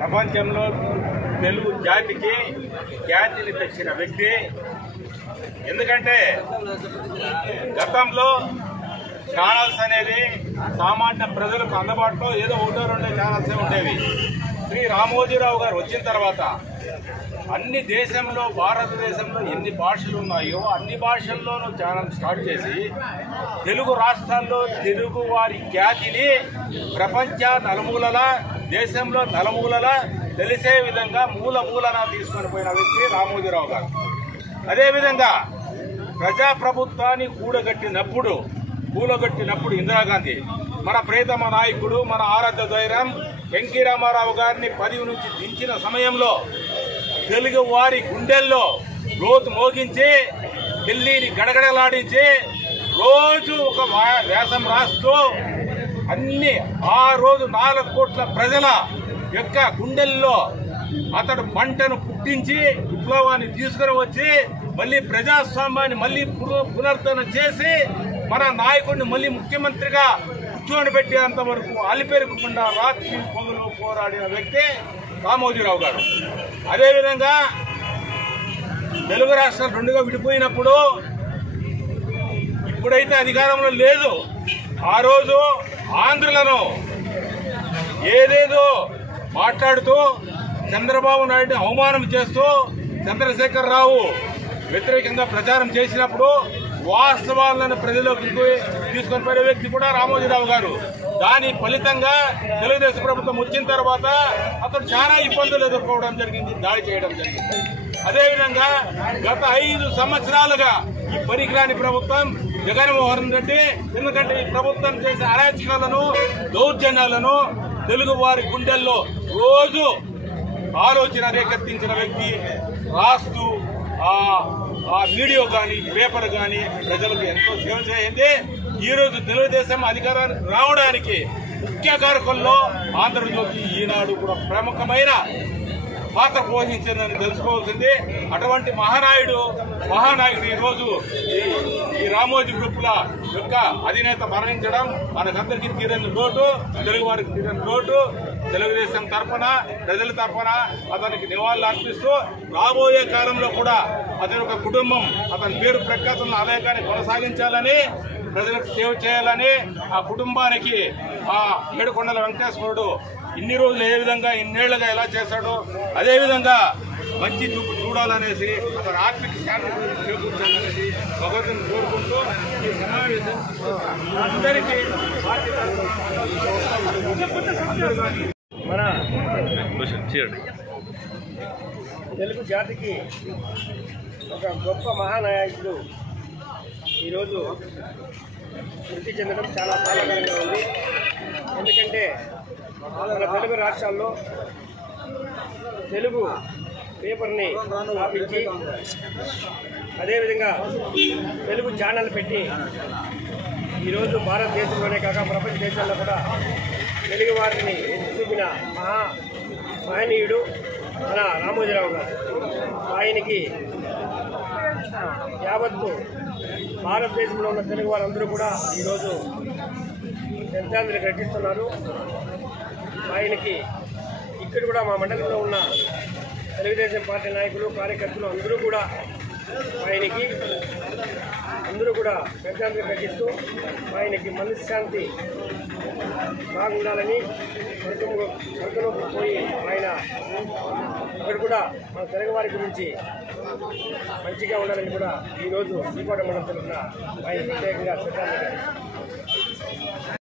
ప్రపంచంలో తెలుగు జాతికి ఖ్యాతిని తెచ్చిన వ్యక్తి. ఎందుకంటే గతంలో ఛానల్స్ అనేది సామాన్య ప్రజలకు అందుబాటులో ఏదో ఒకటో రెండో ఛానల్సే ఉండేవి. శ్రీ రామోజీరావు గారు వచ్చిన తర్వాత అన్ని దేశంలో, భారతదేశంలో ఎన్ని భాషలు ఉన్నాయో అన్ని భాషల్లోనూ ఛానల్ స్టార్ట్ చేసి తెలుగు రాష్ట్రాల్లో తెలుగు వారి ఖ్యాతిని ప్రపంచ నలుమూలల, దేశంలో నలుమూలల తెలిసే విధంగా మూల మూలన తీసుకొని పోయిన వ్యక్తి రామోజీరావు గారు. అదేవిధంగా ప్రజాప్రభుత్వాన్ని కూలగట్టినప్పుడు ఇందిరాగాంధీ మన ప్రియతమ నాయకుడు, మన ఆరాధ్య దైవం ఎన్టీ రామారావు గారిని పదవి నుంచి దించిన సమయంలో తెలుగు వారి గుండెల్లో రోజు మోగించి ఢిల్లీని గడగడలాడించి రోజు ఒక వ్యాసం రాస్తూ ఆ రోజు 4 కోట్ల ప్రజల యొక్క గుండెల్లో అతడు మంటను పుట్టించి విప్లవాన్ని తీసుకుని వచ్చి మళ్ళీ ప్రజాస్వామ్యాన్ని మళ్ళీ పునరుద్ధరణ చేసి మన నాయకుడిని మళ్ళీ ముఖ్యమంత్రిగా కూర్చొని పెట్టేంత వరకు అలిపెరగకుండా రాత్రి పగలు పోరాడిన వ్యక్తి రామోజీరావు గారు. అదేవిధంగా తెలుగు రాష్ట్రాలు 2గా విడిపోయినప్పుడు, ఇప్పుడైతే అధికారంలో లేదు, ఆ రోజు ఆంధ్రులను ఏదేదో మాట్లాడుతూ చంద్రబాబు నాయుడిని అవమానం చేస్తూ చంద్రశేఖర్ రావు వ్యతిరేకంగా ప్రచారం చేసినప్పుడు వాస్తవాలను ప్రజలకు తీసుకొని పోయే వ్యక్తి కూడా రామోజీరావు గారు. దాని ఫలితంగా తెలుగుదేశం ప్రభుత్వం వచ్చిన తర్వాత అతను చాలా ఇబ్బందులు ఎదుర్కోవడం జరిగింది, దాడి చేయడం జరిగింది. అదేవిధంగా గత 5 సంవత్సరాలుగా ఈ పరిగ్రాని ప్రభుత్వం జగన్మోహన్ రెడ్డి, ఎందుకంటే ఈ ప్రభుత్వం చేసే అరాచకాలను, దౌర్జన్యాలను తెలుగు వారి గుండెల్లో రోజు ఆలోచన రేకెత్తించిన వ్యక్తి. రాస్తూ ఆ వీడియో కానీ పేపర్ కానీ ప్రజలకు ఎంతో సేవ చేయింది. ఈరోజు తెలుగుదేశం అధికారానికి రావడానికి ముఖ్య కారకుల్లో ఆంధ్రజ్యోతి, ఈనాడు కూడా ప్రముఖమైన పాత్ర పోషించిందని తెలుసుకోవాల్సింది. అటువంటి మహానాయుడు ఈరోజు ఈ రామోజీ గ్రూపుల యొక్క అధినేత మరణించడం మనకందరికీ తీరని లోటు, తెలుగు వారికి తీరని లోటు. తెలుగుదేశం తరఫున, ప్రజల తరఫున అతనికి నివాళులు అర్పిస్తూ రాబోయే కాలంలో కూడా అతని యొక్క కుటుంబం అతని పేరు ప్రఖ్యాతులను అలాగానే కొనసాగించాలని, ప్రజలకు సేవ చేయాలని, ఆ కుటుంబానికి ఆ ఏడుకొండల వెంకటేశ్వరుడు ఇన్ని రోజులు ఏ విధంగా ఇన్నేళ్లుగా ఎలా చేశాడో అదేవిధంగా మంచి చూపు చూడాలనేసి, అతని ఆర్థిక శాంతి చేకూర్చాలనేసి భగవంతుని కోరుకుంటూ ఈ సమావేశం అందరికీ మన తెలుగు జాతికి ఒక గొప్ప మహానాయకుడు ఈరోజు మృతి చెందడం చాలా బాధాకరంగా ఉంది. ఎందుకంటే మన తెలుగు రాష్ట్రాల్లో తెలుగు పేపర్ని స్థాపించి అదేవిధంగా తెలుగు ఛానల్ పెట్టి ఈరోజు భారతదేశంలోనే కాక ప్రపంచ దేశాల్లో కూడా తెలుగు వారిని చూపిన మహనీయుడు మన రామోజీరావు గారు. ఆయనకి యావత్తు భారతదేశంలో ఉన్న తెలుగు వారందరూ కూడా ఈరోజు శ్రద్ధాంజలి ఘటిస్తున్నారు. ఆయనకి ఇక్కడ కూడా మా మండలంలో ఉన్న తెలుగుదేశం పార్టీ నాయకులు, కార్యకర్తలు అందరూ కూడా ఆయనకి కూడా శ్రద్ధాంజలి ఘటిస్తూ ఆయనకి మనశ్శాంతి బాగుండాలని స్వర్గంలోకి పోయి ఆయన ఇక్కడ కూడా మన తెలుగువారి గురించి మంచిగా ఉండాలని కూడా ఈరోజు శ్రీకోట మండలం తరఫున ఆయన ప్రత్యేకంగా శ్రద్ధాంజలి ఘటిస్తున్నాం.